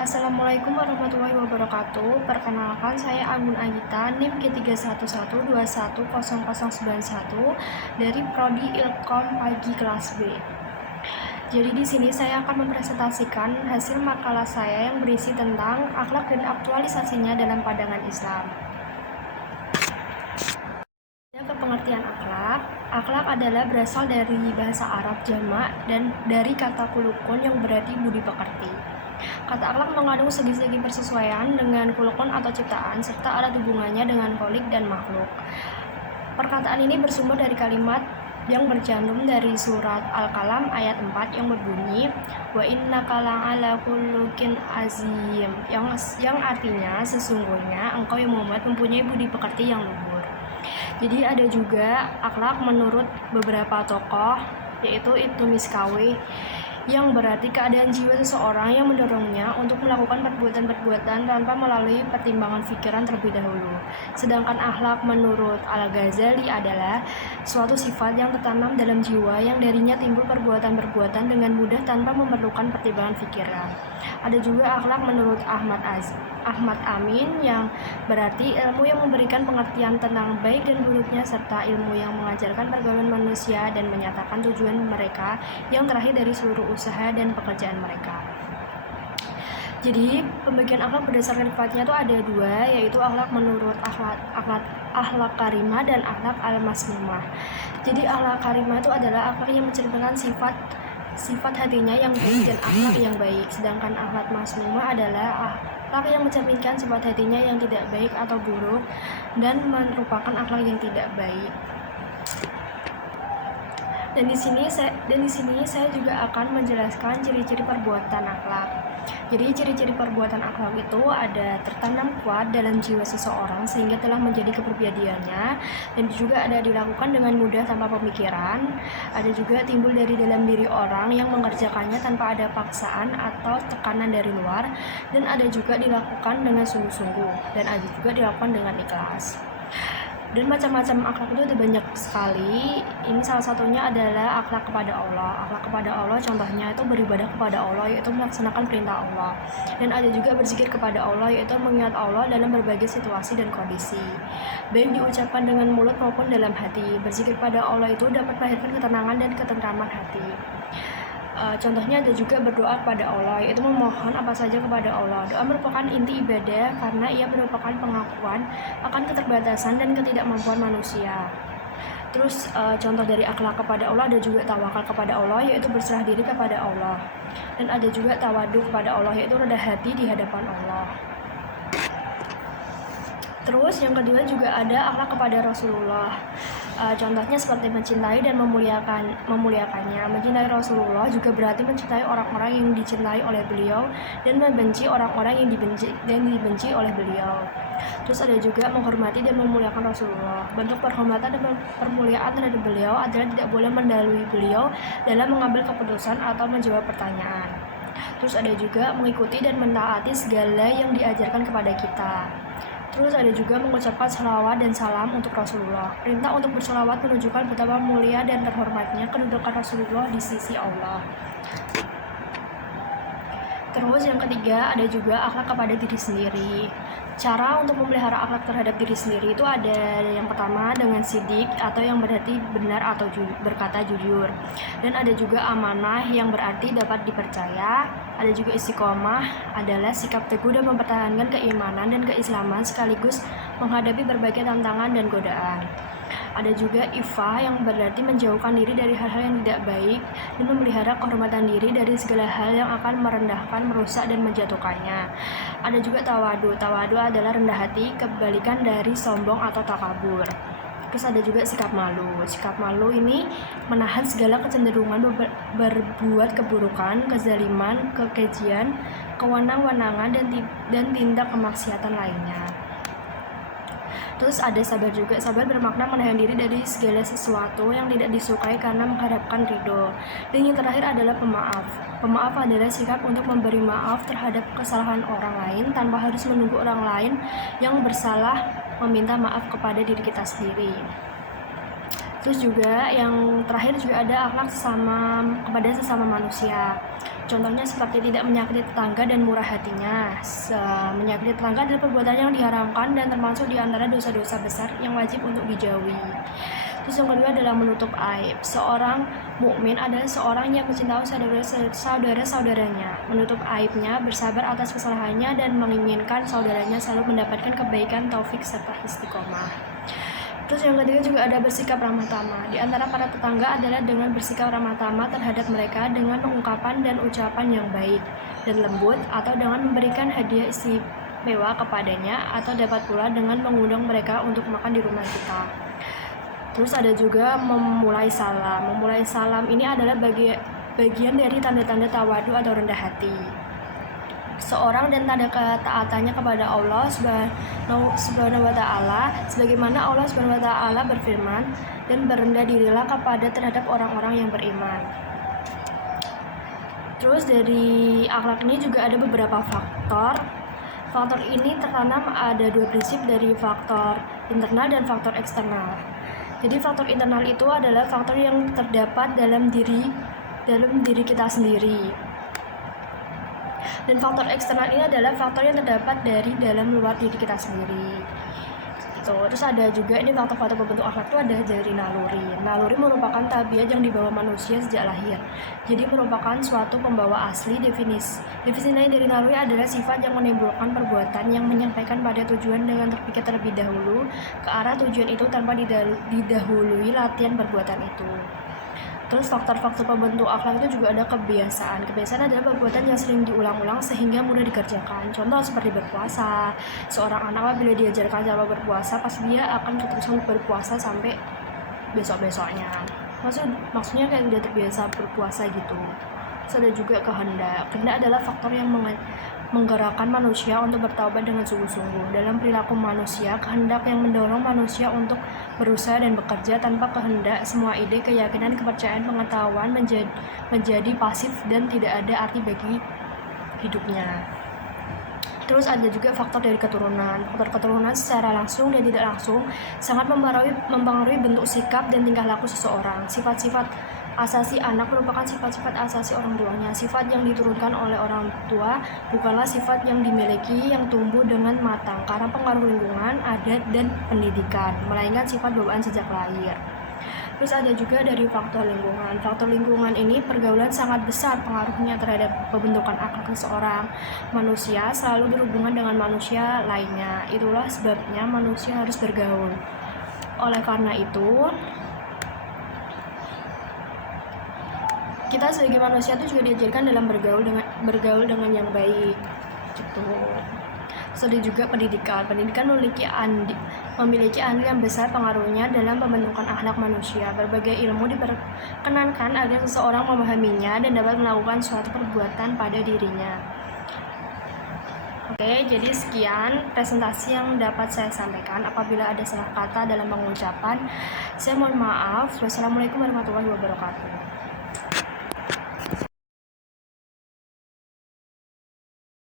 Assalamualaikum warahmatullahi wabarakatuh. Perkenalkan, saya Agun Agita, NIM K311210091 dari Prodi Ilkom Pagi kelas B. Jadi di sini saya akan mempresentasikan hasil makalah saya yang berisi tentang akhlak dan aktualisasinya dalam pandangan Islam. Ke pengertian akhlak. Akhlak adalah berasal dari bahasa Arab jamak dan dari kata kulukun yang berarti budi pekerti. Kata akhlak mengandung segi-segi persesuaian dengan kulukun atau ciptaan serta erat hubungannya dengan kholik dan makhluk. Perkataan ini bersumber dari kalimat yang bercantum dari surat Al-Qalam ayat 4 yang berbunyi wa innaka la'ala khuluqin azim, yang artinya sesungguhnya engkau ya Muhammad mempunyai budi pekerti yang luhur. Jadi ada juga akhlak menurut beberapa tokoh, yaitu Ibnu Miskawi, yang berarti keadaan jiwa seseorang yang mendorongnya untuk melakukan perbuatan-perbuatan tanpa melalui pertimbangan pikiran terlebih dahulu. Sedangkan akhlak menurut Al-Ghazali adalah suatu sifat yang tertanam dalam jiwa yang darinya timbul perbuatan-perbuatan dengan mudah tanpa memerlukan pertimbangan pikiran. Ada juga akhlak menurut Ahmad Amin yang berarti ilmu yang memberikan pengertian tentang baik dan buruknya serta ilmu yang mengajarkan pergaulan manusia dan menyatakan tujuan mereka yang terakhir dari seluruh usaha dan pekerjaan mereka. Jadi pembagian akhlak berdasarkan sifatnya itu ada dua, yaitu akhlak menurut akhlak karimah dan akhlak al-masmumah. Jadi akhlak karimah itu adalah akhlak yang mencerminkan sifat hatinya yang baik dan akhlak yang baik, sedangkan akhlak masmumah adalah akhlak yang mencerminkan sifat hatinya yang tidak baik atau buruk dan merupakan akhlak yang tidak baik. Dan di sini saya juga akan menjelaskan ciri-ciri perbuatan akhlak. Jadi ciri-ciri perbuatan akhlak itu ada tertanam kuat dalam jiwa seseorang sehingga telah menjadi kepribadiannya, dan juga ada dilakukan dengan mudah tanpa pemikiran, ada juga timbul dari dalam diri orang yang mengerjakannya tanpa ada paksaan atau tekanan dari luar, dan ada juga dilakukan dengan sungguh-sungguh, dan ada juga dilakukan dengan ikhlas. Dan macam-macam akhlak itu ada banyak sekali. Ini salah satunya adalah akhlak kepada Allah. Akhlak kepada Allah contohnya itu beribadah kepada Allah, yaitu melaksanakan perintah Allah. Dan ada juga berzikir kepada Allah, yaitu mengingat Allah dalam berbagai situasi dan kondisi, baik diucapkan dengan mulut maupun dalam hati. Berzikir pada Allah itu dapat melahirkan ketenangan dan ketentraman hati. Contohnya ada juga berdoa kepada Allah, yaitu memohon apa saja kepada Allah. Doa merupakan inti ibadah karena ia merupakan pengakuan akan keterbatasan dan ketidakmampuan manusia. Terus contoh dari akhlak kepada Allah ada juga tawakal kepada Allah, yaitu berserah diri kepada Allah. Dan ada juga tawadu kepada Allah, yaitu rendah hati di hadapan Allah. Terus yang kedua juga ada akhlak kepada Rasulullah. Contohnya seperti mencintai dan memuliakannya. Mencintai Rasulullah juga berarti mencintai orang-orang yang dicintai oleh beliau dan membenci orang-orang yang dibenci oleh beliau. Terus ada juga menghormati dan memuliakan Rasulullah. Bentuk penghormatan dan permuliaan terhadap beliau adalah tidak boleh mendahului beliau dalam mengambil keputusan atau menjawab pertanyaan. Terus ada juga mengikuti dan mentaati segala yang diajarkan kepada kita. Terus ada juga mengucapkan salawat dan salam untuk Rasulullah. Perintah untuk bersalawat menunjukkan betapa mulia dan terhormatnya kedudukan Rasulullah di sisi Allah. Terus yang ketiga ada juga akhlak kepada diri sendiri. Cara untuk memelihara akhlak terhadap diri sendiri itu ada yang pertama dengan sidik, atau yang berarti benar atau berkata jujur. Dan ada juga amanah yang berarti dapat dipercaya. Ada juga istiqomah, adalah sikap teguh dan mempertahankan keimanan dan keislaman sekaligus menghadapi berbagai tantangan dan godaan. Ada juga ifah yang berarti menjauhkan diri dari hal-hal yang tidak baik dan memelihara kehormatan diri dari segala hal yang akan merendahkan, merusak, dan menjatuhkannya. Ada juga tawadu. Tawadu adalah rendah hati, kebalikan dari sombong atau takabur. Terus ada juga sikap malu. Sikap malu ini menahan segala kecenderungan berbuat keburukan, kezaliman, kekejian, kewenang-wenangan, dan tindak kemaksiatan lainnya. Terus ada sabar juga. Sabar bermakna menahan diri dari segala sesuatu yang tidak disukai karena mengharapkan ridho. Dan yang terakhir adalah pemaaf. Pemaaf adalah sikap untuk memberi maaf terhadap kesalahan orang lain tanpa harus menunggu orang lain yang bersalah meminta maaf kepada diri kita sendiri. Terus juga yang terakhir juga ada akhlak kepada sesama manusia. Contohnya seperti tidak menyakiti tetangga dan murah hatinya. Menyakiti tetangga adalah perbuatan yang diharamkan dan termasuk di antara dosa-dosa besar yang wajib untuk dijauhi. Terus yang kedua adalah menutup aib. Seorang mukmin adalah seorang yang mencintai saudara-saudaranya, menutup aibnya, bersabar atas kesalahannya, dan menginginkan saudaranya selalu mendapatkan kebaikan, taufik, serta istiqomah. Terus yang ketiga juga ada bersikap ramah tamah. Di antara para tetangga adalah dengan bersikap ramah tamah terhadap mereka dengan ungkapan dan ucapan yang baik dan lembut, atau dengan memberikan hadiah istimewa kepadanya, atau dapat pula dengan mengundang mereka untuk makan di rumah kita. Terus ada juga memulai salam. Memulai salam ini adalah bagian dari tanda-tanda tawadu atau rendah hati seorang dan tanda ketaatannya kepada Allah Subhanahu wa taala, sebagaimana Allah Subhanahu wa taala berfirman, dan berendah dirilah terhadap orang-orang yang beriman. Terus dari akhlak ini juga ada beberapa faktor. Faktor ini tertanam ada dua prinsip dari faktor internal dan faktor eksternal. Jadi faktor internal itu adalah faktor yang terdapat dalam diri kita sendiri. Dan faktor eksternal ini adalah faktor yang terdapat dari dalam luar diri kita sendiri. Terus ada juga ini faktor-faktor pembentuk akhlak itu ada dari naluri. Naluri merupakan tabiat yang dibawa manusia sejak lahir. Jadi merupakan suatu pembawa asli. Definisi dari naluri adalah sifat yang menimbulkan perbuatan yang menyampaikan pada tujuan dengan terpikir terlebih dahulu ke arah tujuan itu tanpa didahului latihan perbuatan itu. Terus faktor-faktor pembentuk akhlak itu juga ada kebiasaan. Kebiasaan adalah perbuatan yang sering diulang-ulang sehingga mudah dikerjakan. Contoh seperti berpuasa. Seorang anak bila diajarkan cara berpuasa, pasti dia akan terus berpuasa sampai besok-besoknya. Maksudnya kayak udah terbiasa berpuasa gitu. Terus ada juga kehendak. Kehendak adalah faktor yang menggerakkan manusia untuk bertaubat dengan sungguh-sungguh. Dalam perilaku manusia, kehendak yang mendorong manusia untuk berusaha dan bekerja. Tanpa kehendak, semua ide, keyakinan, kepercayaan, pengetahuan menjadi pasif dan tidak ada arti bagi hidupnya. Terus ada juga faktor dari keturunan. Faktor keturunan secara langsung dan tidak langsung sangat mempengaruhi bentuk sikap dan tingkah laku seseorang. Sifat-sifat asasi anak merupakan sifat-sifat asasi orang tuanya. Sifat yang diturunkan oleh orang tua bukanlah sifat yang dimiliki yang tumbuh dengan matang karena pengaruh lingkungan, adat, dan pendidikan, melainkan sifat bawaan sejak lahir. Terus ada juga dari faktor lingkungan. Faktor lingkungan ini pergaulan sangat besar pengaruhnya terhadap pembentukan akhlak seseorang. Manusia selalu berhubungan dengan manusia lainnya. Itulah sebabnya manusia harus bergaul. Oleh karena itu, kita sebagai manusia itu juga diajarkan dalam bergaul dengan yang baik gitu. Terus ada juga pendidikan. Pendidikan memiliki andil yang besar pengaruhnya dalam pembentukan akhlak manusia. Berbagai ilmu diperkenankan agar seseorang memahaminya dan dapat melakukan suatu perbuatan pada dirinya. Oke, jadi sekian presentasi yang dapat saya sampaikan. Apabila ada salah kata dalam pengucapan, saya mohon maaf. Wassalamualaikum warahmatullahi wabarakatuh.